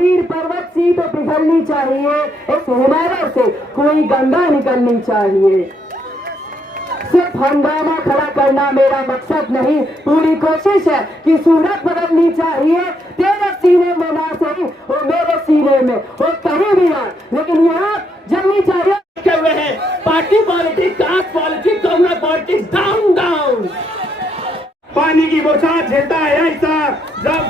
पीर पर्वत सी तो पिघलनी चाहिए, इस हिमालय से कोई गंगा निकलनी चाहिए। सिर्फ हंगामा खड़ा करना मेरा मकसद नहीं, पूरी कोशिश है कि सूरत बदलनी चाहिए। तेरे सीने में ना सही वो मेरे सीने में, वो कहीं भी ना, लेकिन यहाँ जमनी चाहिए। हुए हैं party politics, caste politics, common politics, down down. पानी की बौछार झेलता है ऐसा जब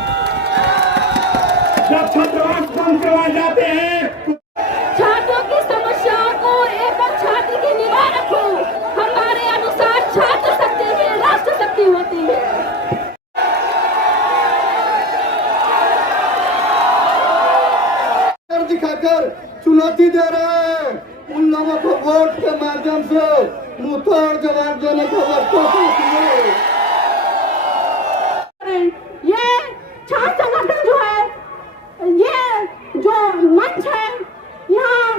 छात्रावास बंद करवाए जाते हैं। छात्रों की समस्याओं को एक और छात्र की निगाह रखो। हमारे अनुसार छात्र शक्ति ही राष्ट्र शक्ति होती है। दिखाकर चुनौती दे रहे हैं उन लोगों को वोट के माध्यम से मुंहतोड़ जवाब देने का वक्त है। ये छात्र संगठन जो है, ये जो मंच है, यहाँ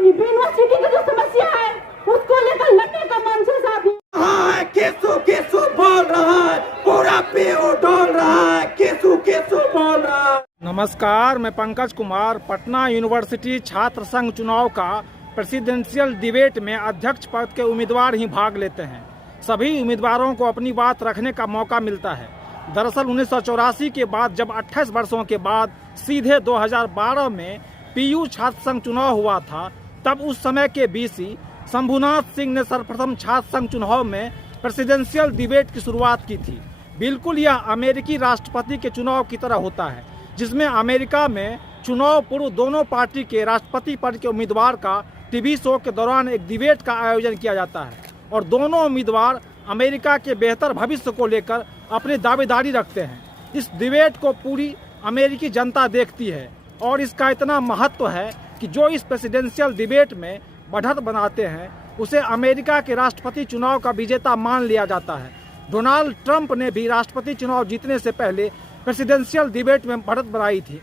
यूनिवर्सिटी की जो समस्या है उसको लेकर लड़ने का मंच है। साहब हाँ, केसु बोल रहा है, पूरा पीयू डोल रहा है, केसु बोल रहा है। नमस्कार, मैं पंकज कुमार पटना यूनिवर्सिटी छात्र संघ चुनाव का प्रेसिडेंशियल डिबेट में अध्यक्ष पद के उम्मीदवार ही भाग लेते हैं। सभी उम्मीदवारों को अपनी बात रखने का मौका मिलता है। दरअसल 1984 के बाद जब 28 वर्षों के बाद सीधे 2012 में पीयू छात्र संघ चुनाव हुआ था, तब उस समय के बीसी शंभुनाथ सिंह ने सर्वप्रथम छात्र संघ चुनाव में प्रेसिडेंशियल डिबेट की शुरुआत की थी। बिल्कुल यह अमेरिकी राष्ट्रपति के चुनाव की तरह होता है, जिसमें अमेरिका में चुनाव पूर्व दोनों पार्टी के राष्ट्रपति पद के उम्मीदवार का टीवी शो के दौरान एक डिबेट का आयोजन किया जाता है और दोनों उम्मीदवार अमेरिका के बेहतर भविष्य को लेकर अपनी दावेदारी रखते हैं। इस डिबेट को पूरी अमेरिकी जनता देखती है और इसका इतना महत्व है कि जो इस प्रेसिडेंशियल डिबेट में बढ़त बनाते हैं उसे अमेरिका के राष्ट्रपति चुनाव का विजेता मान लिया जाता है। डोनाल्ड ट्रंप ने भी राष्ट्रपति चुनाव जीतने से पहले प्रेसिडेंशियल डिबेट में बढ़त बनाई थी।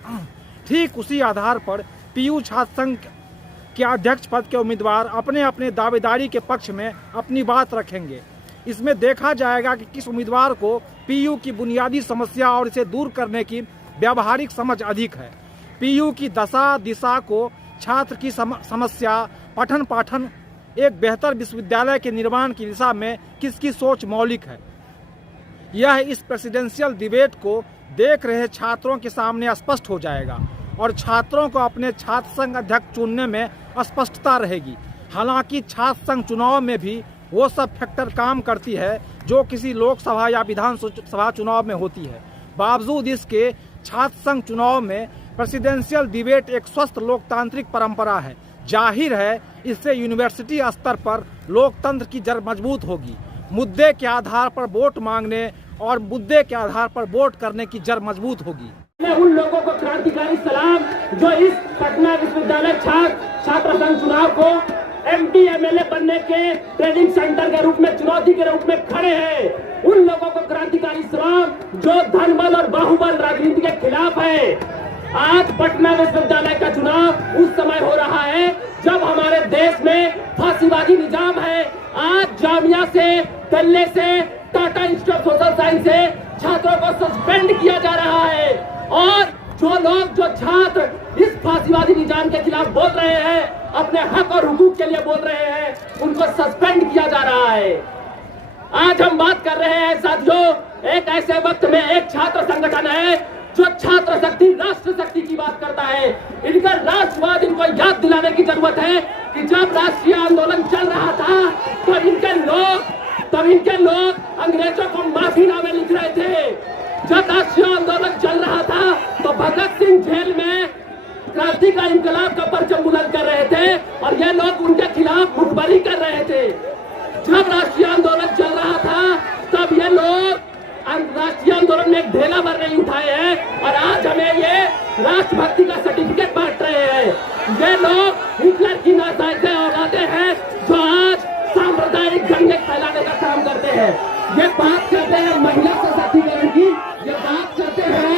ठीक उसी आधार पर पीयू छात्र संघ के अध्यक्ष पद के उम्मीदवार अपने अपने दावेदारी के पक्ष में अपनी बात रखेंगे। इसमें देखा जाएगा कि किस उम्मीदवार को पीयू की बुनियादी समस्या और इसे दूर करने की व्यावहारिक समझ अधिक है। पीयू की दशा दिशा को छात्र की समस्या, पठन पाठन, एक बेहतर विश्वविद्यालय के निर्माण की दिशा में किसकी सोच मौलिक है, यह इस प्रेसिडेंशियल डिबेट को देख रहे छात्रों के सामने स्पष्ट हो जाएगा और छात्रों को अपने छात्र संघ अध्यक्ष चुनने में स्पष्टता रहेगी। हालांकि छात्र संघ चुनाव में भी वो सब फैक्टर काम करती है जो किसी लोकसभा या विधानसभा चुनाव में होती है। बावजूद इसके छात्र संघ चुनाव में प्रेसिडेंशियल डिबेट एक स्वस्थ लोकतांत्रिक परंपरा है। जाहिर है इससे यूनिवर्सिटी स्तर पर लोकतंत्र की जड़ मजबूत होगी। मुद्दे के आधार पर वोट मांगने और मुद्दे के आधार पर वोट करने की जड़ मजबूत होगी। मैं उन लोगों को क्रांतिकारी सलाम जो इस पटना विश्वविद्यालय छात्र संघ चुनाव को एमपी एमएलए बनने के ट्रेनिंग सेंटर के रूप में, चुनौती के रूप में खड़े हैं। उन लोगों को क्रांतिकारी सलाम जो धनबल और बाहुबल राजनीति के खिलाफ है। आज पटना विश्वविद्यालय का चुनाव उस समय हो रहा है जब हमारे देश में फांसीवादी निजाम है। आज जामिया से, दिल्ली से, Tata institute of social science से छात्रों को सस्पेंड किया जा रहा है और जो छात्र इस फांसीवादी निजाम के खिलाफ बोल रहे हैं, अपने हक और हुकूक के लिए बोल रहे हैं, उनको सस्पेंड किया जा रहा है। आज हम बात कर रहे हैं साथियों, एक ऐसे वक्त में एक छात्र संगठन है जो छात्र शक्ति, राष्ट्र शक्ति की बात करता है। इनका राष्ट्रवाद इनको याद दिलाने की जरूरत है कि जब राष्ट्रीय आंदोलन चल रहा था तो इनके लोग अंग्रेजों को माफीनामे लिख रहे थे। जब राष्ट्रीय आंदोलन चल रहा था तो भगत सिंह जेल में क्रांति का इंकलाब का परचम बुलंद कर रहे थे और ये लोग उनके खिलाफ मुखबरी कर रहे थे। जब राष्ट्रीय आंदोलन चल रहा था तब ये लोग राष्ट्रीय आंदोलन में एक ढेला भर नहीं उठाए हैं और आज हमें ये राष्ट्रभक्ति का सर्टिफिकेट बांट रहे हैं। ये लोग हिटलर की नाजायजें औलादे हैं जो आज सांप्रदायिक दंगे फैलाने का काम करते हैं। ये बात करते हैं महिला सशक्तिकरण की, ये बात करते हैं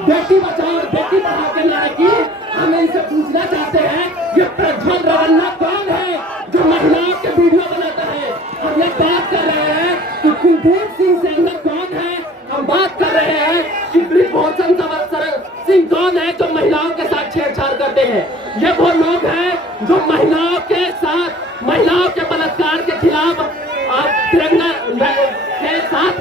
बेटी बचाओ और बेटी पढ़ाओ के नारे की। हम इनसे पूछना चाहते हैं ये प्रज्वल रवन्ना कौन है जो महिलाओं के वीडियो बनाता है। हम ये बात कर रहे हैं कि कुलदीप सिंह सेंगर कौन है। हम बात कर रहे हैं कि ब्रिजभूषण सिंह कौन है जो महिलाओं के साथ हैं। ये वो लोग हैं जो महिलाओं के साथ, महिलाओं के बलात्कार के खिलाफ तिरंगा के साथ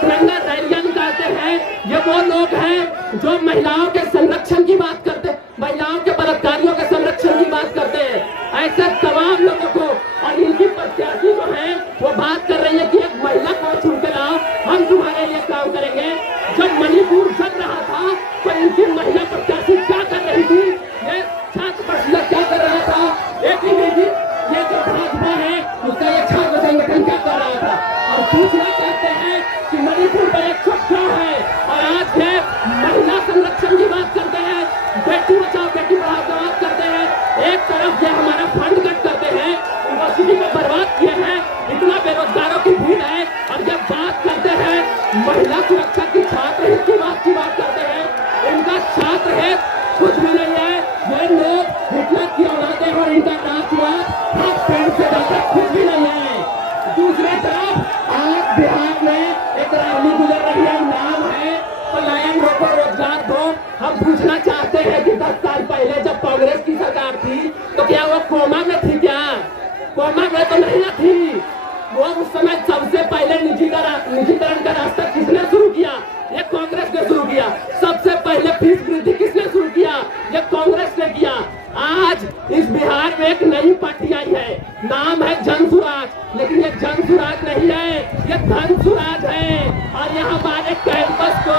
तिरंगा रैलियां निकालते हैं। ये वो लोग हैं जो महिलाओं के संरक्षण की बात करते हैं, महिलाओं के बलात्कारियों के संरक्षण की बात करते हैं। ऐसे तमाम लोगों को, और इनकी प्रत्याशी जो है वो बात कर रही है कि एक महिला को चुन के लाओ, हम तुम्हारे लिए काम करेंगे। जब मणिपुर चल रहा था तो इनकी महिला प्रत्याशी क्या कर रही थी, ये छात्र परिषद क्या कर रहा था, एक ही नहीं थी, ये जो भाजपा है उसका ये छात्र संगठन क्या कर रहा था। और पूछना चाहते हैं कि मणिपुर में एक चुप क्यों है, और आज ये महिला संरक्षण की बात करते हैं, बेटी बचाओ बेटी पढ़ाओ की बात करते हैं। एक तरफ ये हमारा फंड कट करते हैं, यूनिवर्सिटी को बर्बाद किए हैं, इतना बेरोजगारों की भीड़ है, और जब बात करते हैं महिला सुरक्षा की, छात्र हित की बात करते हैं, इनका छात्र हित कुछ भी नहीं है। ये लोग हिटलर की औलाद हैं और इनका राष्ट्रवाद हाथ पैंट से ज्यादा कुछ भी नहीं है। दूसरी तरफ आज बिहार में एक रैली गुजर रही है, नाम है पलायन रोको रोजगार दो। हम पूछना चाहते हैं कि 10 साल पहले जब कांग्रेस की सरकार थी तो क्या वो कोमा में थी? क्या कोमा में तो नहीं थी। वो उस समय सबसे पहले निजीकरण का रास्ता किसने शुरू किया? ये कांग्रेस ने शुरू किया। सबसे पहले फीस वृद्धि किसने शुरू किया? ये कांग्रेस ने किया। आज इस बिहार में एक नई पार्टी आई है, नाम है जन सुराज, लेकिन ये जन सुराज नहीं है, ये धन सुराज है। और यहाँ हमारे कैंपस को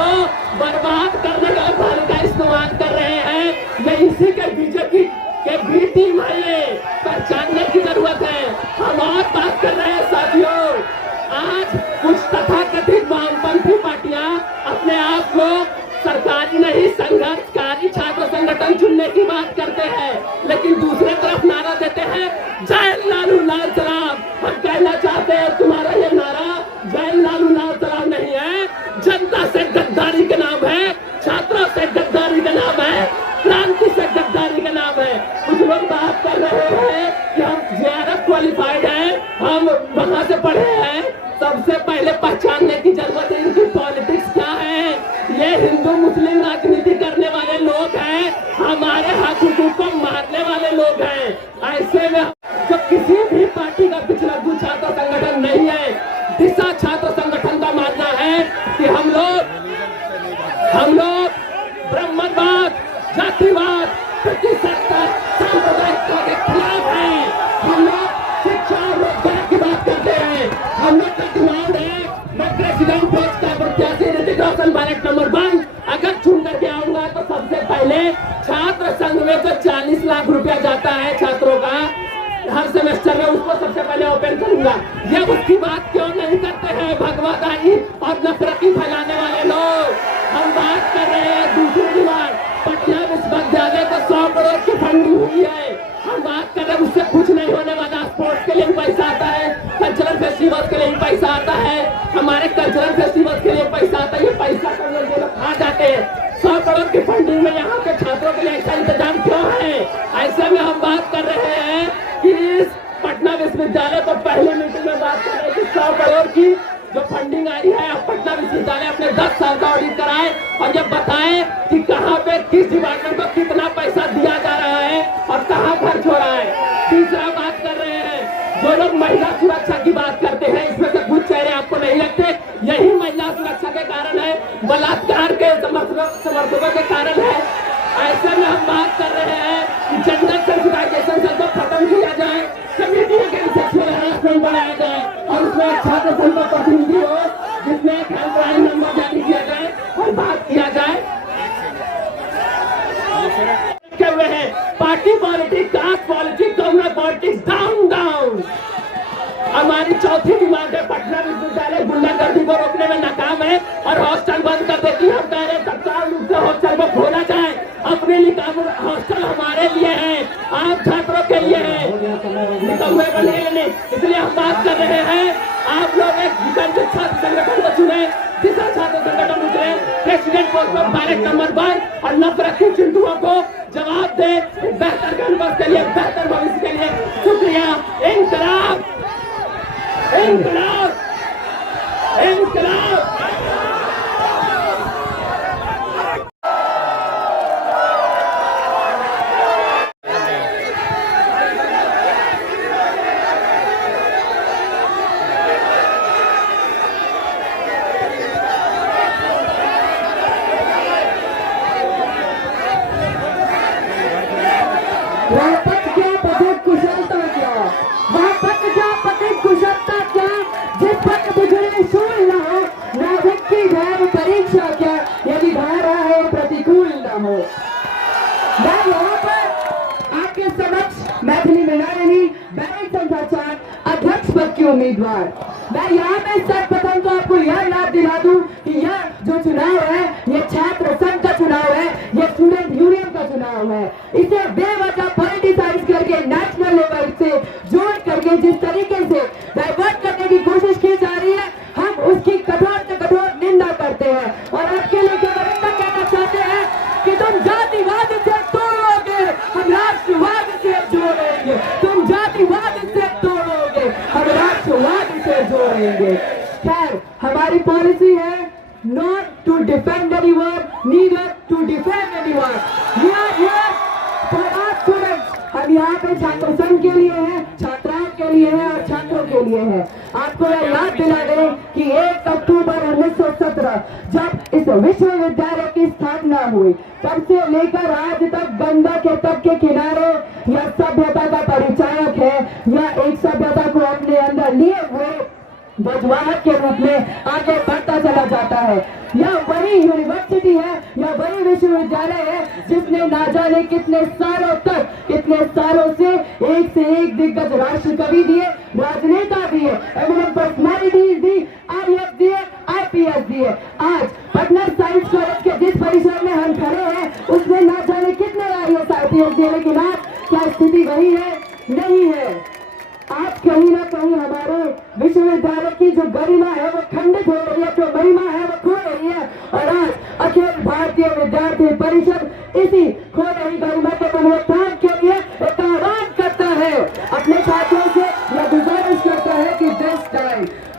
बर्बाद करने का धन का इस्तेमाल कर रहे हैं। ये इसी के बीजेपी के बी टीम है, ये पहचानने की जरूरत है। हम और बात कर रहे हैं साथियों, आज कुछ तथाकथित वामपंथी पार्टियां अपने आप को सरकारी नहीं संघर्षकारी छात्र संगठन चुनने की बात करते हैं, लेकिन दूसरे तरफ नारा देते हैं जय लालू लाल सलाम। हम कहना चाहते हैं तुम्हारा ये नारा जय लालू लाल सलाम नहीं है, जनता से गद्दारी का नाम है, छात्रों से गद्दारी का नाम है, क्रांति से गद्दारी का नाम है। कुछ लोग बात कर रहे हैं कि हम जेआरएफ क्वालिफाइड हैं, हम वहां से पढ़े हैं। सबसे पहले पहचानने की जरूरत है इनकी पॉलिटिक्स क्या है। ये हिंदू मुस्लिम राजनीति करने वाले लोग हैं, हमारे हक हुकूक को मारने वाले लोग हैं। ऐसे में जो किसी भी पार्टी का पिछड़ा छात्र संगठन नहीं है, दिशा छात्र संगठन का मानना है कि हम लोग ब्राह्मणवाद, जातिवाद, प्रतिसत्ता, सांप्रदायिकता के खिलाफ हैं। हम लोग शिक्षा और रोजगार की बात करते हैं। हम लोग का डिमांड है, मैं प्रेसिडेंट पोस्ट का प्रत्याशी ऋतिक रोशन बैलेट नंबर 1 अगर चुन करके आऊंगा तो सबसे पहले छात्र संघ में जो 40 लाख रुपया जाता है छात्रों का हर सेमेस्टर में, उसको सबसे पहले ओपन करूंगा। ये उसकी बात क्यों नहीं करते हैं भगवादारी और नफरती फैलाने वाले लोग। हम बात कर रहे हैं दूसरी डिमांड, पटना विश्वविद्यालय को 100 करोड़ की फंडिंग हुई है। हम बात कर रहे हैं उससे कुछ नहीं होने वाला। स्पोर्ट्स के लिए पैसा आता है, कल्चरल फेस्टिवल के लिए पैसा आता है, हमारे कल्चरल फेस्टिवल के लिए पैसा आता है। ये पैसा सब लोग खा जाते हैं। 100 करोड़ की फंडिंग में यहाँ के छात्रों के लिए ऐसा इंतजाम क्यों है? ऐसे में हम बात कर रहे हैं कि इस पटना विश्वविद्यालय को पहले मीटिंग में बात कर रहे हैं कि 100 करोड़ की जो फंडिंग आई है, पटना विश्वविद्यालय अपने 10 साल का ऑडिट कराए और जब बताए कि कहाँ पे किस डिपार्टमेंट को कितना पैसा दिया जा रहा है और कहाँ खर्च हो रहा है। तीसरा बात कर रहे हैं, जो लोग महिला सुरक्षा की बात करते हैं, इसमें से कुछ चेहरे आपको नहीं लगते, यही महिला सुरक्षा के कारण है, बलात्कार के समर्थकों के कारण है। ऐसे में हम बात कर रहे हैं कि जेंडर सेंसिटाइजेशन सेल को खत्म किया जाए, कमेटी अगेंस्ट सेक्सुअल हैरेसमेंट बनाया जाए और उसमें छात्र संघ का प्रतिनिधि हो, जिसमें एक हेल्पलाइन नंबर जारी किया जाए और बात किया जाए। हुए हैं party politics, caste politics, communal politics, down down. हमारी चौथी डिमांड है, पटना विश्वविद्यालय गुंडागर्दी को रोकने में नाकाम है और हॉस्टल बंद कर देती है। हम कह रहे हैं तत्काल रूप से हॉस्टल को खोला जाए। अपने हॉस्टल हमारे लिए है, आप छात्रों के लिए है, निकम्मे बनेंगे नहीं। इसलिए हम बात कर रहे हैं, आप लोग एक विकल्पित छात्र संगठन को चुने, दिशा छात्र संगठन उतरे, प्रेसिडेंट पोस्ट पर बैलेट नंबर 1 और नफरती चिंटुओं को जवाब दे, बेहतर कैंपस के लिए, बेहतर भविष्य के लिए। शुक्रिया। इंकलाब, इंकलाब, इंकलाब। मैं यहाँ पर आपके समक्ष मैथिली मृणालिनी बैरक संख्या 4 अध्यक्ष पद की उम्मीदवार। मैं यहाँ पे सर्वप्रथम तो आपको यह याद दिला दूं कि यह जो चुनाव है ये छात्र संघ का चुनाव है, ये स्टूडेंट यूनियन का चुनाव है। इसे बेवजह पॉलिटिसाइज करके नेशनल लेवल से जोड़ करके जिस तरीके से डाइवर्ट करने की कोशिश की जा रही है, हम उसकी कठोर से कठोर निंदा करते हैं और आपके लिए केवल इतना कहना चाहते हैं कि तुम जातिवाद से तोड़ोगे, हम राष्ट्रवाद से जोड़ेंगे। तुम जातिवाद से तोड़ोगे, हम राष्ट्रवाद से जोड़ेंगे। खैर, हमारी पॉलिसी है not to defend anyone, neither to defend anyone. We are here for our students. हम यहाँ पे छात्र संघ के लिए हैं, छात्राओं के लिए हैं और छात्रों के लिए हैं। आपको यह याद दिला दें कि 1 अक्टूबर 1917 जब इस विश्वविद्यालय की स्थापना हुई, तब से लेकर आज तक गंगा के तट के किनारे यह सभ्यता का परिचायक है, यह एक सभ्यता को अपने अंदर लिए हुए ध्वजवाहक के रूप में आगे बढ़ता चला जाता है। यह वही यूनिवर्सिटी है, यह वही विश्वविद्यालय है जिसने ना जाने कितने सालों तक, कितने सालों से एक दिग्गज राष्ट्र कवि दिए, राजनेता दिए, एमिनेंट पर्सनालिटीज दी, IAS दिए, IPS दिए। आज पटना साइंस कॉलेज के जिस परिसर में हम खड़े हैं उसने ना जाने कितने IAS IPS दिए, लेकिन आज क्या स्थिति वही है? नहीं है। आज कहीं ना कहीं हमारे विश्वविद्यालय की जो गरिमा है वो खंडित हो रही है, जो महिमा है वो खो रही है और आज अखिल भारतीय विद्यार्थी परिषद इसी खो रही गरिमा के पुनरुत्थान के लिए एक आह्वान करता है, अपने छात्रों से यह गुजारिश करता है कि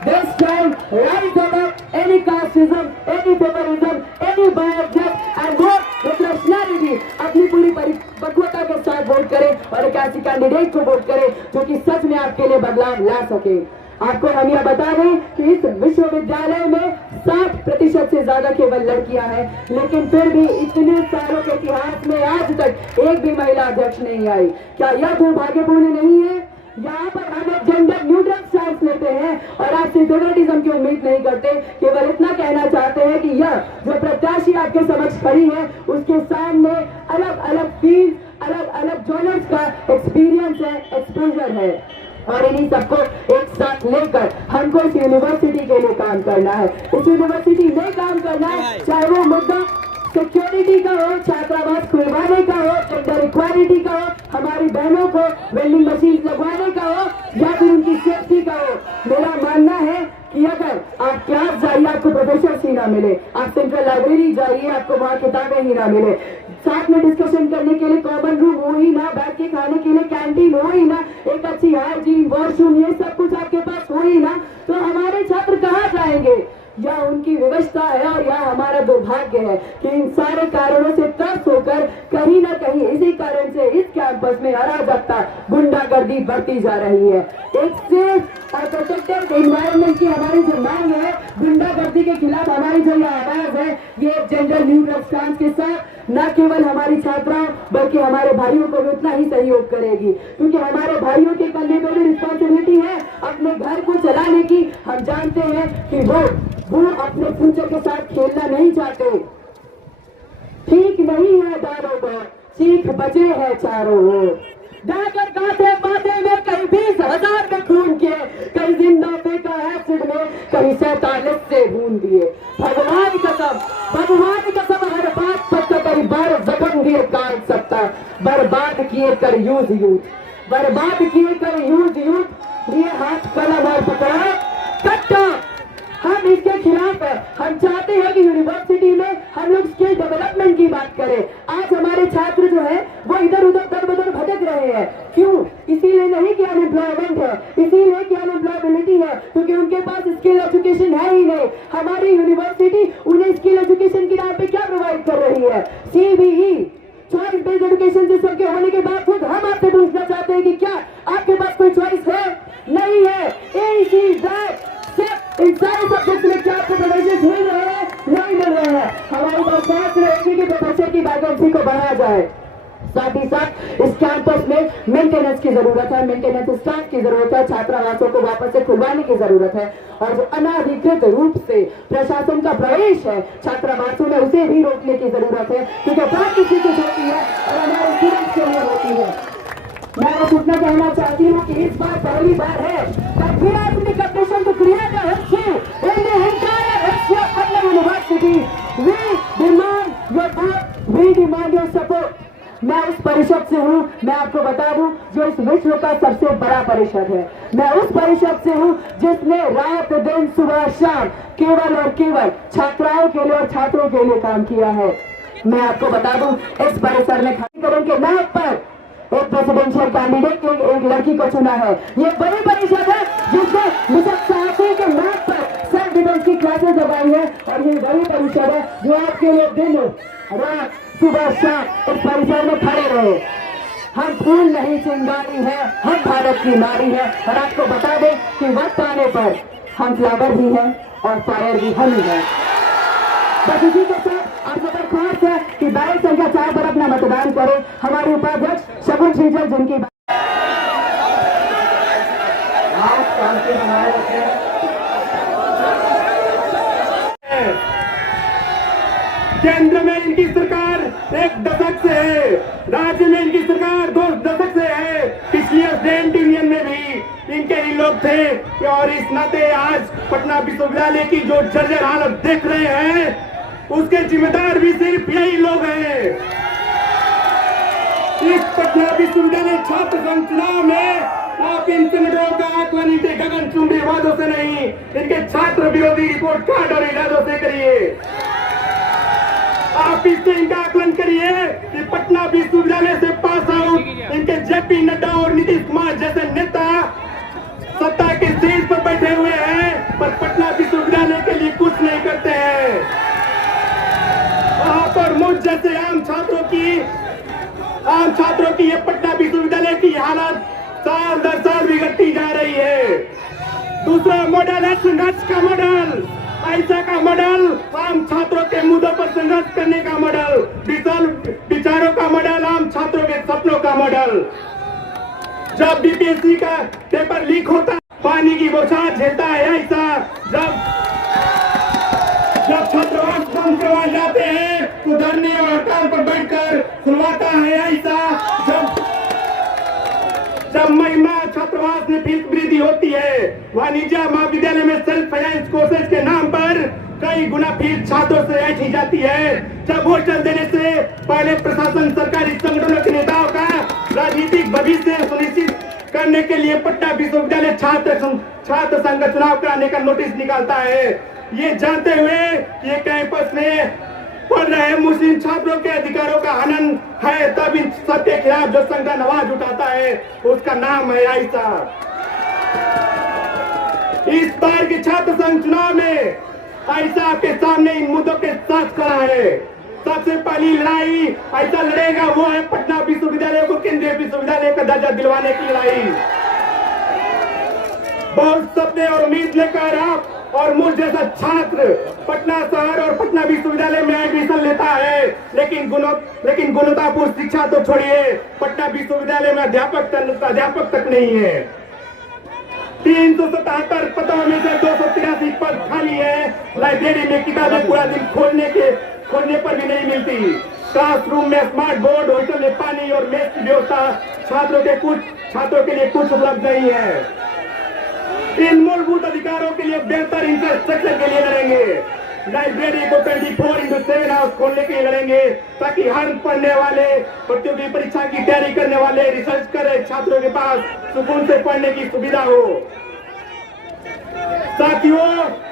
this time rise above any casteism, any favorism, any biasness and vote with rationality। अपनी पूरी परिपक्वता के साथ वोट करें और एक ऐसी कैंडिडेट को वोट करें जो कि सच में आपके लिए बदलाव ला सके। आपको हम यह बता दें कि इस विश्वविद्यालय में 60% से ज्यादा केवल लड़कियां हैं, लेकिन फिर भी इतने सालों के इतिहास में आज तक एक भी महिला अध्यक्ष नहीं आई। क्या यह दुर्भाग्यपूर्ण नहीं है? यहाँ पर हम एक जेंडर न्यूट्रल स्टैंड लेते हैं और आपसे फेवरेटिज्म की उम्मीद नहीं करते। केवल इतना कहना चाहते हैं कि यह जो प्रत्याशी आपके समक्ष खड़ी है उसके सामने अलग अलग फील्ड, अलग अलग जॉनर्स का एक्सपीरियंस है, एक्सपोजर है और इन्हीं सबको एक साथ लेकर हमको इस यूनिवर्सिटी के लिए काम करना है। इस यूनिवर्सिटी में काम करना है, चाहे वो मुद्दा सिक्योरिटी का हो, छात्रावास खुलवाने का हो, जेंडर इक्वालिटी का हो, हमारी बहनों को वेंडिंग मशीन लगवाने का हो या फिर उनकी सेफ्टी का हो। मेरा मानना है कि अगर आप क्लास जाइए आपको प्रोफेसर ही ना मिले, आप सेंट्रल लाइब्रेरी जाइए आपको वहाँ किताबें ही ना मिले, साथ में डिस्कशन करने के लिए कॉमन रूम हो ही ना, बैठ के खाने के लिए कैंटीन हो ही ना, एक अच्छी हाइजीन वॉशरूम, ये सब कुछ आपके पास हो ही ना, तो हमारे छात्र कहाँ जाएंगे? यह उनकी व्यवस्था है और यह हमारा दुर्भाग्य है कि इन सारे कारणों से त्रस्त होकर कहीं ना कहीं इसी कारण से इस कैंपस में अराजकता, गुंडागर्दी बढ़ती जा रही है। एक सेफ और प्रोटेक्टेड एनवायरनमेंट की हमारी जो मांग है, गुंडागर्दी के खिलाफ हमारी जो यह आवाज है, ये जेंडर न्यूट्रल स्टैंड के साथ न केवल हमारी छात्राओं बल्कि हमारे भाइयों को भी उतना ही सहयोग करेगी, क्योंकि हमारे भाइयों के कंधे पर भी रिस्पॉन्सिबिलिटी है अपने घर को चलाने की। हम जानते हैं कि वो अपने फ्यूचर के साथ खेलना नहीं चाहते। ठीक नहीं है दारोगा, चीख बजे है चारों ओर, जाकर गाते माथे में कहीं 20,000 में खून किए, कहीं जिंदा फेंका एसिड में, कहीं 47 से भून दिए। भगवान कसम हर बात पर कई बार जख्म दिए काट सकता, बर्बाद किए कर यूज बर्बाद किए कर यूज ये हाथ कलम और पकड़ा कट्टा। हम इसके खिलाफ है। हम चाहते हैं कि यूनिवर्सिटी में हम लोग स्किल डेवलपमेंट की बात करें। आज हमारे छात्र जो है वो इधर उधर दर बदर भटक रहे हैं। क्यों? इसीलिए नहीं कि अनएम्प्लॉयमेंट है, इसीलिए कि अनएम्प्लॉयबिलिटी है, क्योंकि उनके पास स्किल एजुकेशन है ही नहीं। हमारी यूनिवर्सिटी उन्हें स्किल एजुकेशन की नाम पे क्या प्रोवाइड कर रही है? CBE choice based education system के होने के बावजूद हम आपसे पूछना चाहते हैं कि क्या आपके पास कोई चॉइस है? नहीं है। इन सारे सब्जेक्ट में क्या आपको प्रवेश मिल रहे हैं? नहीं मिल रहे हैं। हमारी दरख्वास्त रहेगी कि प्रोफेसर की वैकेंसी को बढ़ाया जाए। साथ ही साथ इस कैंपस में मेंटेनेंस की जरूरत है, मेंटेनेंस स्टाफ की जरूरत है, छात्रावासों को वापस से खुलवाने की जरूरत है और जो अनाधिकृत रूप से प्रशासन का प्रवेश है छात्रावासों में उसे भी रोकने की जरूरत है, क्योंकि बात किसी कुछ होती है और हमारे स्टूडेंट्स के लिए होती है। मैं बस इतना कहना चाहती हूँ कि इस बार पहली बार है that we are in the competition to create a history in the entire history of Patna University. We demand your vote, we demand your support. मैं उस परिषद से हूँ, मैं आपको बता दूं, जो इस विश्व का सबसे बड़ा परिषद है। मैं उस परिषद से हूँ जिसने रात दिन सुबह शाम केवल और केवल छात्राओं के लिए और छात्रों के लिए काम किया है। मैं आपको बता दूं, इस परिसर में खालीकरण के नाम पर एक प्रेसिडेंशियल कैंडिडेट के एक लड़की को चुना है। ये बड़ी परिषद है जिसने मिसेस साहसी के नाम पर सेल्फ डिफेंस की क्लासेस लगाई है और ये बड़ी परिषद है जो आपके लिए दिन रात सुबह शाम इस परिसर में खड़े रहे। हम फूल नहीं चिंगारी है, हम भारत की नारी है और आपको बता दें कि वक्त आने पर हम फ्लावर भी हैं और फायर भी हम ही हैं। बस इसी के साथ आप सबका खास है कि बैलेट संख्या 4 पर अपना मतदान करें। हमारे उपाध्यक्ष शगुन श्रीजल जिनकी केंद्र में इनकी सरकार 1 दशक से है, राज्य में इनकी सरकार 2 दशक से है। पिछली स्टूडेंट यूनियन में भी इनके ही लोग थे और इस नाते आज पटना विश्वविद्यालय की जो जर्जर हालत देख रहे हैं उसके जिम्मेदार भी सिर्फ यही लोग हैं। इस पटना विश्वविद्यालय छात्र संघ चुनाव में आप इन संगठनों का आकलन इनके गगनचुंबी वादों से नहीं, इनके छात्र विरोधी रिपोर्ट कार्ड और इरादों से करिए। आप इससे इनका आकलन करिए कि पटना विश्वविद्यालय से पास आउट इनके जेपी नड्डा और नीतीश कुमार जैसे नेता सत्ता के शीर्ष पर बैठे हुए हैं पर पटना विश्वविद्यालय के लिए कुछ नहीं करते हैं। वहां पर मुझ जैसे आम छात्रों की ये पटना विश्वविद्यालय की हालत साल दर साल बिगड़ती जा रही है। दूसरा मॉडल है संघर्ष का मॉडल, ऐसा का मॉडल, आम छात्रों के मुद्दों पर संघर्ष करने का मॉडल, विशाल विचारों का मॉडल, आम छात्रों के सपनों का मॉडल। जब बीपीएससी का पेपर लीक होता पानी की बौछार झेलता है ऐसा, जब छात्रावास बंद करवाए जाते हैं तो धरने और हड़ताल पर बैठकर सुनवाता है ऐसा, जब महिला छात्रावास में फीस वृद्धि होती है, वाणिज्य महाविद्यालय में सेल्फ फाइनेंस कोर्सेज के नाम पर कई गुना फीस छात्रों से ऐंठी जाती है, जब हॉस्टल देने से पहले प्रशासन सरकारी संगठनों के नेताओं का राजनीतिक भविष्य सुनिश्चित करने के लिए पटना विश्वविद्यालय छात्र संघ चुनाव कराने का नोटिस निकालता है, ये जानते हुए ये कैंपस में पढ़ रहे मुस्लिम छात्रों के अधिकारों का हनन है, तब इन सबके खिलाफ जो संगठन आवाज उठाता है उसका नाम है आइसा। इस बार के छात्र संघ चुनाव में आइसा आपके सामने इन मुद्दों के साथ खड़ा है। सबसे पहली लड़ाई आइसा लड़ेगा वो है पटना विश्वविद्यालय को केंद्रीय विश्वविद्यालय का दर्जा दिलवाने की लड़ाई। बहुत सपने और उम्मीद लेकर आप और मुझ जैसा छात्र पटना शहर और पटना विश्वविद्यालय में एडमिशन लेता है, लेकिन गुणवत्तापूर्ण शिक्षा तो छोड़िए, पटना विश्वविद्यालय में अध्यापक तक नहीं है। 377 पदों में से 283 पद खाली है। लाइब्रेरी में किताबें पूरा दिन खोलने पर भी नहीं मिलती। क्लासरूम में स्मार्ट बोर्ड, हॉस्टल में पानी और मेस की व्यवस्था छात्रों के लिए कुछ उपलब्ध नहीं है। इन मूलभूत अधिकारों के लिए बेहतर इंफ्रास्ट्रक्चर के लिए लड़ेंगे। लाइब्रेरी को 24/7 आवर्स खोलने के लिए लड़ेंगे ताकि हर पढ़ने वाले, प्रतियोगी परीक्षा की तैयारी करने वाले, रिसर्च कर रहे छात्रों के पास सुकून से पढ़ने की सुविधा हो। साथियों,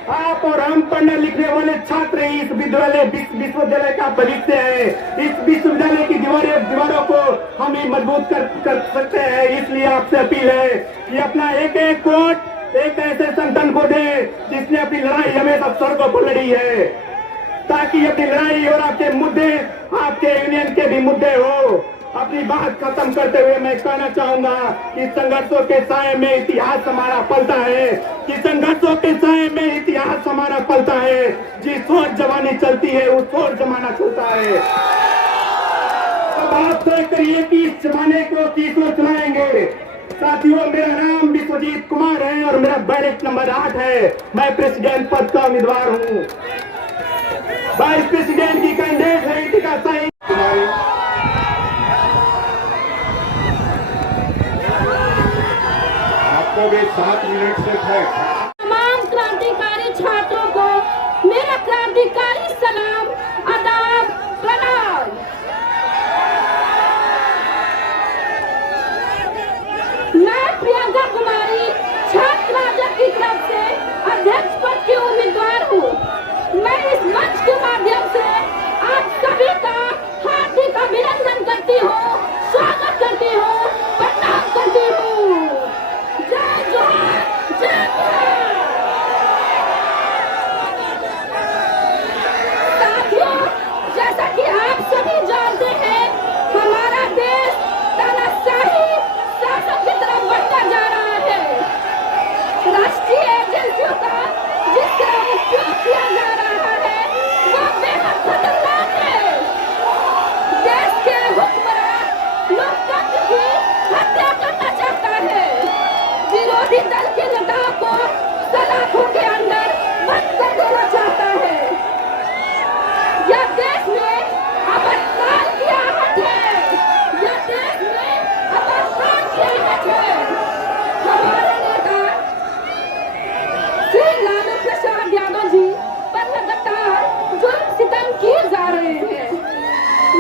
आप और हम पढ़ने लिखने वाले छात्र ही इस विश्वविद्यालय का भविष्य है। इस विश्वविद्यालय की दीवारों को हम ही मजबूत कर सकते हैं। इसलिए आपसे अपील है कि अपना एक वोट एक ऐसे संगठन को दे जिसने अपनी लड़ाई हमेशा सड़कों पर लड़ी है, ताकि अपनी लड़ाई और आपके मुद्दे, आपके यूनियन के भी मुद्दे हो। अपनी बात खत्म करते हुए मैं कहना चाहूंगा कि संघर्षों के साए में इतिहास हमारा पलता है, कि संघर्षों के साए में इतिहास हमारा पलता है। जिस ओर जवानी चलती है उस ओर जमाना चलता है। अब आप तय करिए कि इस जमाने को किसको चलाएंगे। साथियों, मेरा नाम विश्वजीत कुमार है और मेरा बैलेट नंबर 8 है। मैं प्रेसिडेंट पद का उम्मीदवार हूँ। वाइस प्रेसिडेंट की कैंडिडेट है इतिका साई। आपको भी 7 मिनट से है। तमाम क्रांतिकारी छात्रों को मेरा क्रांतिकारी सलाम, आदाब, प्रणाम। मैं प्रियंका कुमारी छात्र राजद की तरफ से अध्यक्ष पद की उम्मीदवार हूँ। मैं इस मंच के माध्यम से आप सभी का हार्दिक अभिनंदन करती हूँ, स्वागत करती हूँ, प्रणाम करती हूँ। जय जोहार, जय भारत। साथियों, जैसा कि आप सभी जानते हैं, हमारा देश तानाशाही शासन की तरफ बढ़ता जा रहा है। राष्ट्रीय एजेंसियों का जिस तरह उपयोग किया जा रहा है वो बेहद खतरनाक है। देश के हुक्मरान लोकतंत्र की हत्या करना चाहता है। विरोधी दल के नेताओं को सलाखों के अंदर बंद कर देना चाहता है। यह देश में अपराध की आहट है। यह देश में अपराध की आहट है। हमारे नेता श्री लालू प्रसाद यादव जी पर लगातार जुल्म सितम किए जा रहे हैं,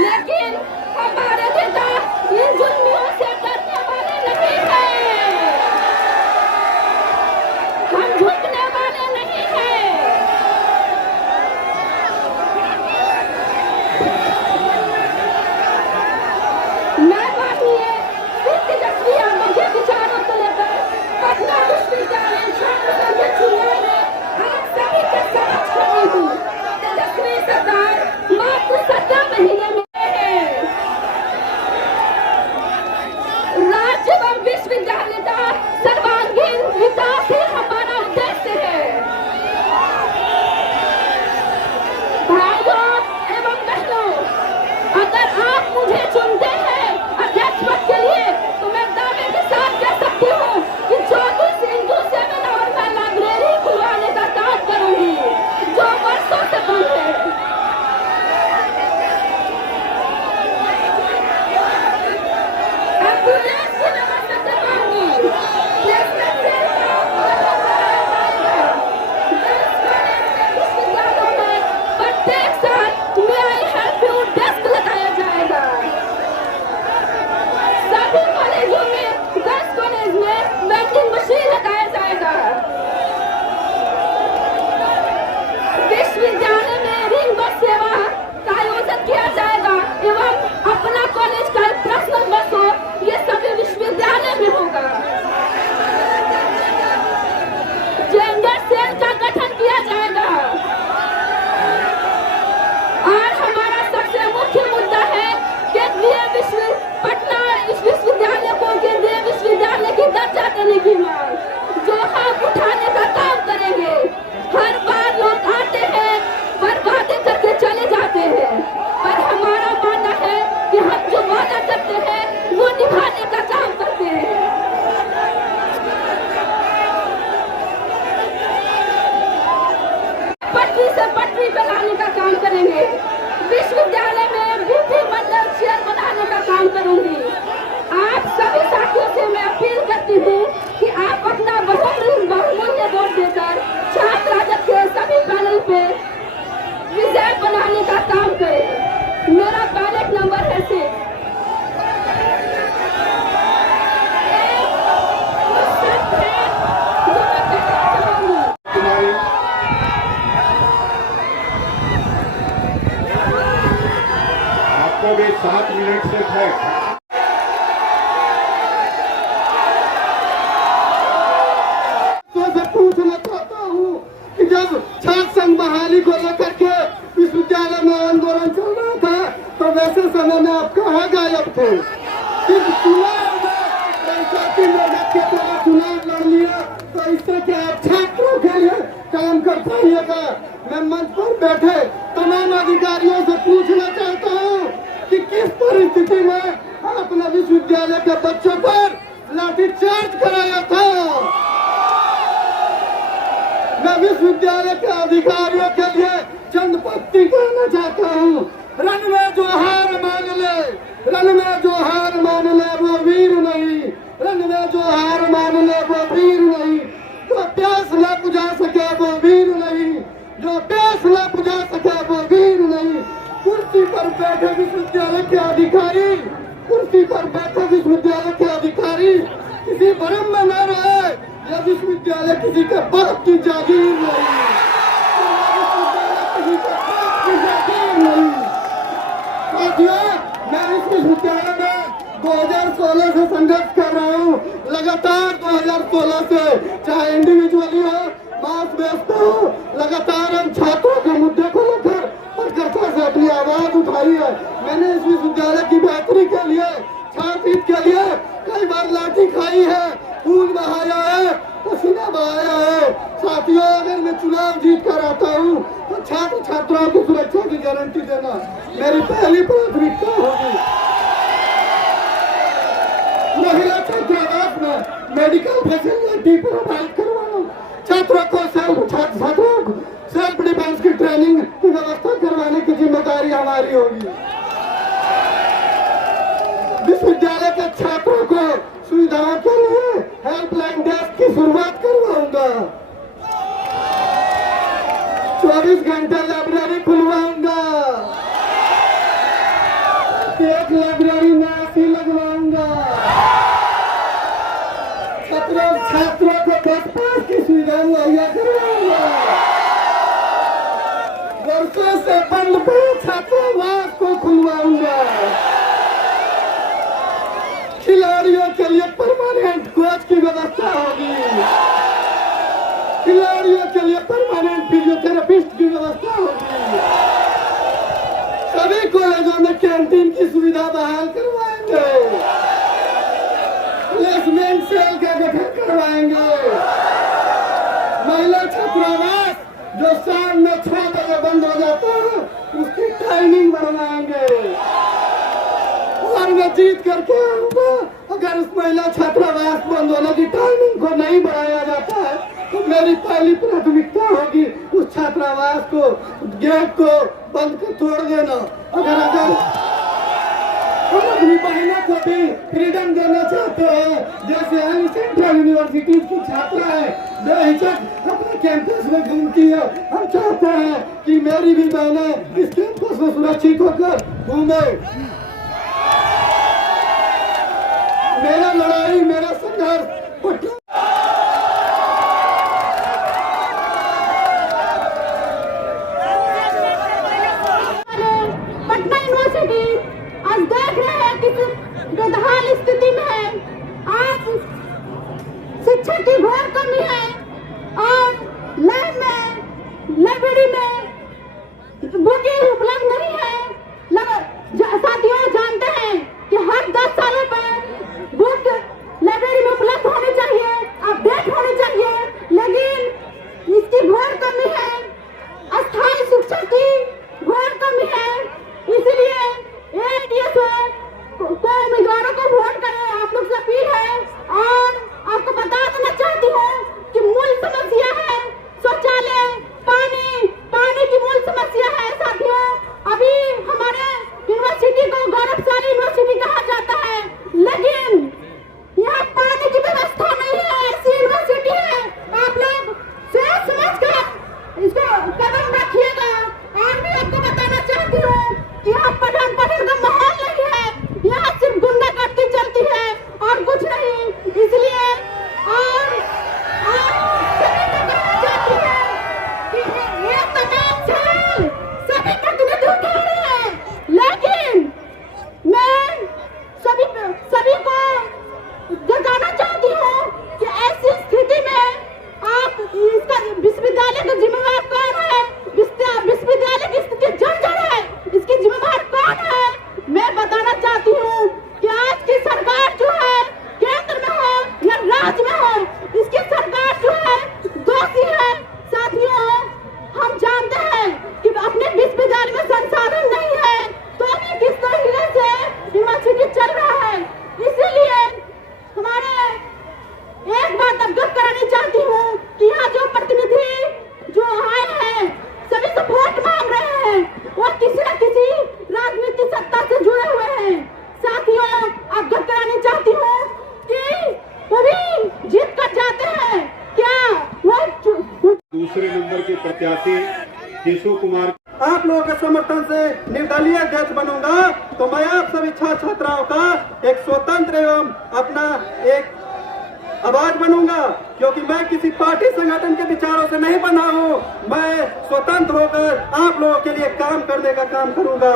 लेकिन हमारे नेता इन जुल्मियों से डरने वाले नहीं हैं। हम झुकने वाले नहीं हैं। मैं माननीय श्री तेजस्वी यादव के विचारों को लेकर पटना विश्वविद्यालय छात्र संघ के चुनाव में आप सभी के समक्ष खड़ी हूँ। तेजस्वी सरकार मात्र 17 महीने में है। राज्य एवं विश्वविद्यालय का सर्वांगीण विकास ही हमारा उद्देश्य है। भाइयों एवं बहनों, अगर आप मुझे चुनते हैं अध्यक्ष पद के लिए, तो मैं दावे के साथ कह सकती हूँ कि 24 हिंदू सेमिनार और मैं लाइब्रेरी खुलवाने का काम करूंगी, जो वर्षों से बंद है। एम्बुलेंस की व्यवस्था करवाऊंगी। प्लेसमेंट से विश्वविद्यालयों में प्रत्येक साल मे आई हेल्प यू डेस्क लगाया जाएगा। सभी कॉलेजों में, गर्ल्स कॉलेज में वेंडिंग मशीन लगाया जाएगा। विश्वविद्यालय में रिंग बस सेवा का आयोजन किया जाएगा एवं अपना कॉलेज का पर्सनल बस हो, ये सभी विश्वविद्यालय में होगा। जेंडर सेल का गठन किया जाएगा। और हमारा सबसे मुख्य मुद्दा है केंद्रीय पटना विश्वविद्यालय को केंद्रीय विश्वविद्यालय की दर्जा देने की मांग, जो हम उठाने का काम करेंगे। हर बार लोग आते हैं, बर्बादी करके चले जाते हैं, पर हमारा मानना है कि हम जो वादा करते हैं वो निभाने का काम करते हैं। पटरी से पटरी पे लाने का काम करेंगे। विश्वविद्यालय में ब्यूटी मंडल चेयर बनाने का काम करूंगी। आप सभी साथियों से मैं अपील करती हूँ कि आप अपना बहुमूल्य वोट देकर छात्र राजद के सभी पैनल पे विजय बनाने का काम करें। मेरा बैलेट नंबर है 6। आपको भी 7 मिनट से है। तो पूछना चाहता हूँ कि जब छात्र संघ बहाली को लेकर के विश्वविद्यालय में आंदोलन चल रहा था, तो वैसे समय में आप कहाँ गायब थे? चुनाव लड़ लिया, तो इससे क्या आप छात्रों के लिए काम कर पाइएगा? मैं मंच पर बैठे तमाम अधिकारियों से पूछना चाहता हूँ कि किस परिस्थिति में अपने विश्वविद्यालय के बच्चों पर लाठीचार्ज कराया था। मैं विश्वविद्यालय के अधिकारियों के लिए चंद पंक्ति कहना चाहता हूँ। रण में जो हार मान ले, रण में जो हार मान ले वो वीर नहीं, रण में जो हार मान ले वो वीर नहीं, जो प्यास न बुझा सके वो वीर नहीं, जो प्यास न बुझा सके वो वीर नहीं। कुर्सी पर बैठे विश्वविद्यालय के अधिकारी, कुर्सी पर बैठे विश्वविद्यालय के अधिकारी किसी भ्रम में न रहे। यह विश्वविद्यालय किसी के बाप की जागीर नहीं, किसी के बाप की जागीर नहीं। साथियों, मैं इस विश्वविद्यालय में 2016 से संघर्ष कर रहा हूँ। लगातार 2016 से, चाहे इंडिविजुअली हो, मास बेस पे हो, लगातार हम छात्रों के मुद्दे को लेकर प्रखरता से अपनी आवाज उठाई है। मैंने इस विश्वविद्यालय की बेहतरी के लिए, छात्र हित के लिए कई बार लाठी खाई है, खून बहाया है, पसीना बहाया है। साथियों, अगर मैं चुनाव जीत कर आता हूँ तो छात्र छात्राओं की सुरक्षा की गारंटी देना मेरी पहली प्राथमिकता होगी। महिला छात्रावास में मेडिकल फैसिलिटी प्रोवाइड करवाना, छात्रों को सेल्फ डिफेंस की ट्रेनिंग की व्यवस्था करवाने की जिम्मेदारी हमारी होगी। विश्वविद्यालय के छात्रों को सुविधाओं के लिए हेल्पलाइन डेस्क की शुरुआत करवाऊंगा। 24 घंटे लाइब्रेरी खुलवाऊंगा, एक लाइब्रेरी में ऐसी लगवाऊंगा। छात्रों को बस पास की सुविधा मुहैया करवाऊंगा। वर्षों से बंद पड़े छात्रावास को खुलवाऊंगा। खिलाड़ियों के लिए परमानेंट कोच की व्यवस्था होगी, खिलाड़ियों के लिए परमानेंट फिजियोथेरेपिस्ट की व्यवस्था होगी। सभी कॉलेजों में कैंटीन की सुविधा बहाल करवाएंगे, प्लेसमेंट सेल का गठन करवाएंगे। महिला छात्रावास जो शाम में 6 बजे बंद हो जाता है, उसकी टाइमिंग बढ़वाएंगे। और मैं जीत करके आऊंगा। अगर उस महिला छात्रावास बंद होने की टाइमिंग को नहीं बढ़ाया जाता है तो मेरी पहली प्राथमिकता होगी उस छात्रावास को, गेट को बंद कर तोड़ देना। अगर हम अपनी बहनों को भी फ्रीडम देना चाहते हैं, जैसे अन्य सेंट्रल यूनिवर्सिटी की छात्रा है, बेहिचक अपने कैंपस में घूमती है, हम चाहते हैं कि मेरी भी बहनें इस कैंपस में सुरक्षित होकर घूमे। मेरा लड़ाई, मेरा संघर्ष पटना यूनिवर्सिटी आज देख रहे हैं किस बेहाल स्थिति में है। आज शिक्षक की घोर कमी है और लैब में, लाइब्रेरी में बुकें उपलब्ध नहीं है। साथियों, जानते हैं कि हर 10 सालों पर बुक लाइब्रेरी में उपलब्ध होनी चाहिए, अपडेट होनी चाहिए, लेकिन इसकी घोर कमी है। अस्थायी शिक्षक की घोर कमी है। इसलिए एडीएस को उम्मीदवारों को वोट करें, आप लोग से अपील है। और आपको बता देना चाहती हूँ कि मूल समस्या है शौचालय, पानी की मूल समस्या है। साथियों, अभी हमारे यूनिवर्सिटी को गौरवशाली यूनिवर्सिटी कहा जाता है, लेकिन यहाँ पानी की व्यवस्था नहीं है। ऐसी यूनिवर्सिटी है, आप लोग सोच समझ कर इसको कदम रखिएगा। और भी आपको बताना चाहती हूँ कि यहाँ पठन का माहौल नहीं है, यहाँ सिर्फ गुंडागर्दी चलती है और कुछ नहीं। इसलिए और सभी प्रत्याशी केशव कुमार। आप लोगों के समर्थन से निर्दलीय अध्यक्ष बनूंगा तो मैं आप सभी छात्र छात्राओं का एक स्वतंत्र एवं अपना एक आवाज बनूंगा, क्योंकि मैं किसी पार्टी संगठन के विचारों से नहीं बना हूं। मैं स्वतंत्र होकर आप लोगों के लिए काम करने का काम करूंगा।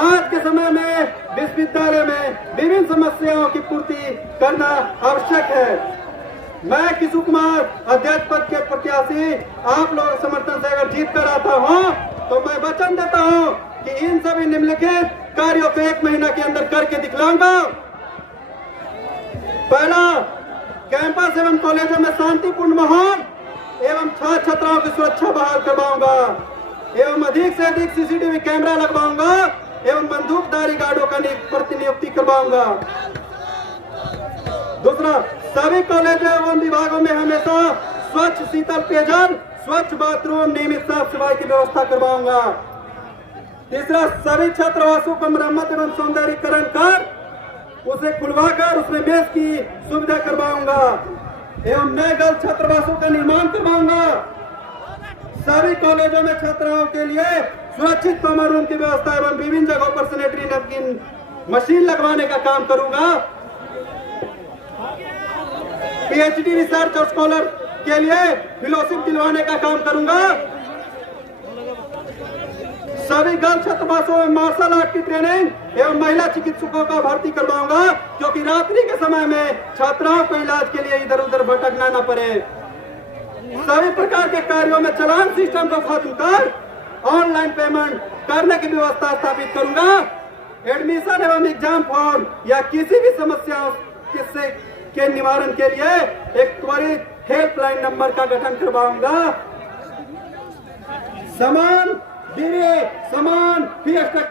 आज के समय में विश्वविद्यालय में विभिन्न समस्याओं की पूर्ति करना आवश्यक है। मैं केशव कुमार अध्यक्ष पद के प्रत्याशी आप लोगों के समर्थन से अगर जीत कर आता हूं तो मैं वचन देता हूं कि इन सभी निम्नलिखित कार्यों को 1 महीना के अंदर करके दिखलाऊंगा। पहला, कैंपस एवं कॉलेजों में शांतिपूर्ण माहौल एवं छात्र छात्राओं की सुरक्षा बहाल करवाऊंगा एवं अधिक से अधिक सीसीटीवी कैमरा लगवाऊंगा एवं बंदूकधारी गार्डों का प्रतिनियुक्ति करवाऊंगा। दूसरा, सभी कॉलेजों एवं विभागों में हमेशा स्वच्छ शीतल पेयजल, स्वच्छ बाथरूम, नियमित साफ सफाई की व्यवस्था करवाऊंगा। तीसरा, सभी छात्रावासों को मरम्मत एवं सौंदर्यीकरण कर उसे खुलवाकर उसमें मेस की सुविधा करवाऊंगा एवं नए गर्ल्स छात्रावासों का निर्माण करवाऊंगा। सभी कॉलेजों में छात्राओं के लिए सुरक्षित कॉमन रूम की व्यवस्था एवं विभिन्न जगहों पर सैनिटरी नैपकिन मशीन लगवाने का काम करूंगा। पीएचडी रिसर्च और स्कॉलर के लिए फेलोशिप दिलवाने का काम करूंगा। सभी गर्ल्स छात्रावासों में मार्शल आर्ट की ट्रेनिंग एवं महिला चिकित्सकों का भर्ती करवाऊंगा, क्योंकि रात्रि के समय में छात्राओं को इलाज के लिए इधर उधर भटकना न पड़े। सभी प्रकार के कार्यों में चालान सिस्टम को खत्म कर ऑनलाइन पेमेंट करने की व्यवस्था स्थापित करूंगा। एडमिशन एवं एग्जाम फॉर्म या किसी भी समस्या के निवारण के लिए एक त्वरित हेल्पलाइन नंबर का गठन करवाऊंगा। समान फी स्ट्रक्चर